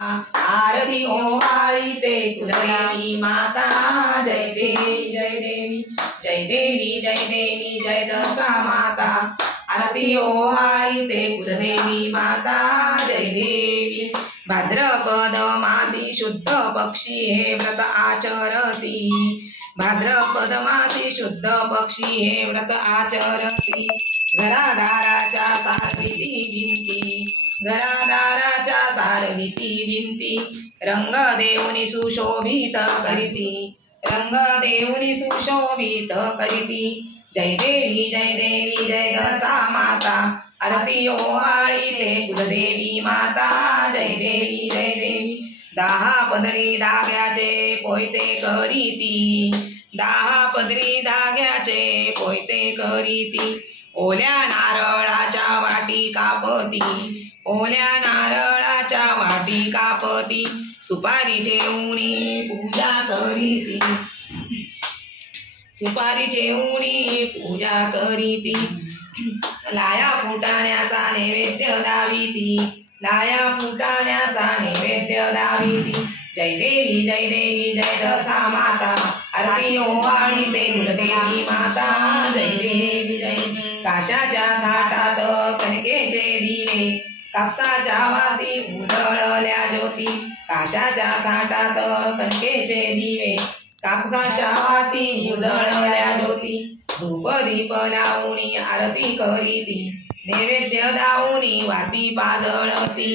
आरती ओवाळीते कुलदेवी माता। जय देवी जय देवी जय देवी जय देवी जय दशा माता। आरती ओवाळीते कुलदेवी माता। जय देवी। भाद्रपद मासी शुद्ध पक्षी हे व्रत आचरती। भाद्रपद मासी शुद्ध पक्षी हे व्रत आचरती। घरादाराच्या सारविती विंती। घरादाराच्या सारविती विंती। रंग देऊनी सुशोभित करीती। रंग देऊनी सुशोभित करीती। जय देवी जय देवी जय दशा माता। आरती ओवाळीते कुलदेवी माता। जय देवी जय देवी। दहा पदरी धाग्याचे पोयते करीती। दहा पदरी धाग्याचे पोयते करीती। ओल्या नारळाच्या वाटी कापती। ओल्या नारळाच्या वाटी कापती। सुपारी ठेवूनी पूजा करीती। सुपारी ठेवूनी पूजा करीती। लाया फुटाण्याचा नैवेद्य दाविती। लाया फुटाण्याचा नैवेद्य दाविती। जय देवी जय देवी जय दशा माता। आरती ओवाळीते कुलदेवी माता। जय देवी जय। काशाच्या थाटात कणकेचे दिवे। कापसाच्या वाती उजळल्या ज्योती। काशाच्या थाटात कणकेचे दिवे। कापसाच्या वाती उजळल्या ज्योती। धूप दीप लावूनी आरती करीती। नैवेद्य दावूनी वाती पाजळती।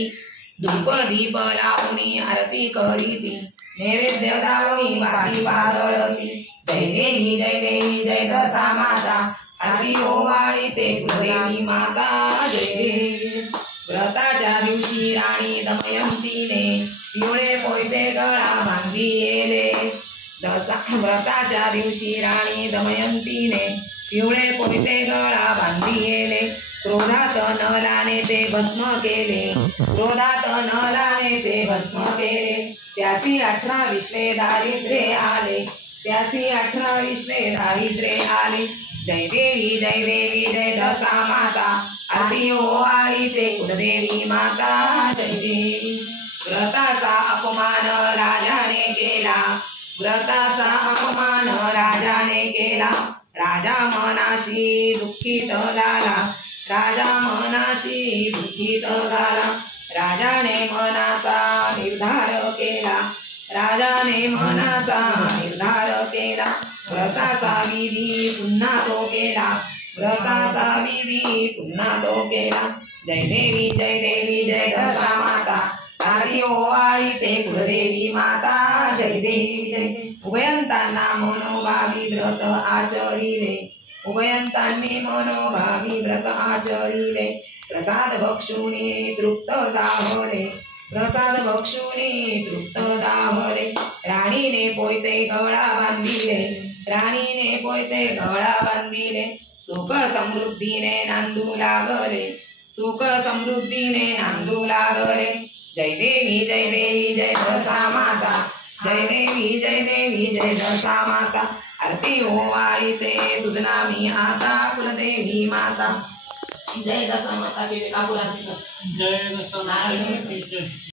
धूप दीप लावूनी आरती करीती। नैवेद्य दावूनी वाती पाजळती। जय देवी जय देवी जय दशा माता। आरती ओवाळीते कुलदेवी माता। जय देवी। व्रताच्या दिवशी राणी दमयंतीने पिवळे पोयते गळा बांधिले। व्रताच्या दिवशी राणी दमयंतीने पिवळे पोयते गळा बांधिले। क्रोधात नलाने ते भस्म केले। क्रोधात नलाने ते भस्म केले। त्यासी 18 विश्वे दारिद्र्य आले। त्यासी 18 विश्वे दारिद्र्य आले। जय देवी जय देवी जय दशा माता। आरती ओवाळीते कुलदेवी माता। जय देवी। व्रताचा अपमान राजाने केला। व्रताचा अपमान राजाने केला। राजा मनाशी दुःखित झाला। राजा मनाशी दुःखित झाला। राजाने मनाचा निर्धार केला। राजाने मनाचा निर्धार केला। व्रताचा विधी पुन्हा तो केला। व्रताचा विधी पुन्हा तो केला। जय देवी जय देवी जय दशा माता। आरती ओवाळीते कुलदेवी माता। जय देवी जय देवी। उभयंतांना मनोभावी व्रत आचरिले। उभयंतांनी मनोभावी व्रत आचरिले। प्रसाद भक्षुनी तृप्त दाहले। प्रसाद भक्षुनी तृप्त दाहले। राणीने पोयते गळा बांधिले। राणीने पोयते गळा बांधिले। सुख समृद्धीने नांदू लागले। सुख समृद्धीने नांदू लागले। जय देवी जय देवी जय दशा माता। जय देवी जय देवी जय दशा माता। आरती ओवाळीते तुझ नामी आता कुलदेवी माता। जय दशा माता की कापूर आरती कर। जय दशा माता की जय।